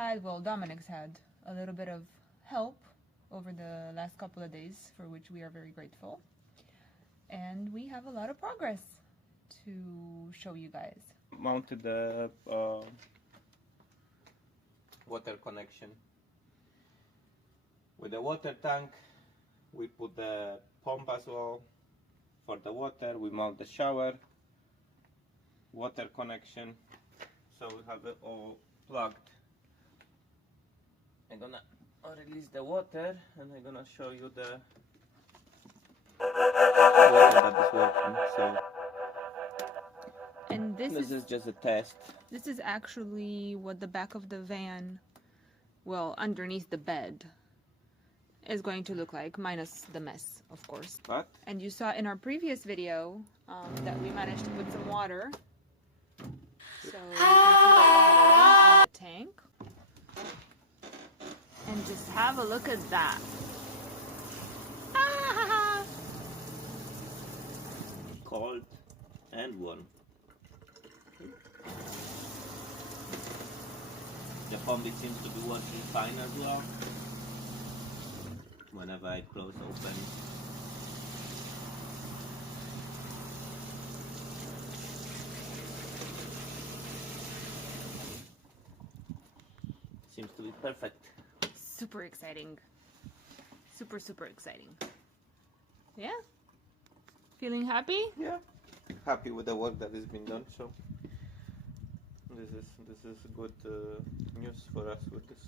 had, well, Dominic's had a little bit of help over the last couple of days, for which we are very grateful. And we have a lot of progress to show you guys. Mounted the water connection. With the water tank, we put the pump as well for the water. We mount the shower, water connection, so we have it all plugged. I'm gonna release the water and I'm gonna show you the water that is working. So, And this is just a test. This is actually what the back of the van, well, underneath the bed, is going to look like, minus the mess, of course. But And you saw in our previous video that we managed to put some water. So you can see the water in the tank. And just have a look at that. Ah! cold and warm. The pump, it seems to be working fine as well. Whenever I close open, seems to be perfect. Super exciting. Super, super exciting. Yeah? Feeling happy? Yeah, happy with the work that has been done. So this is good news for us with this.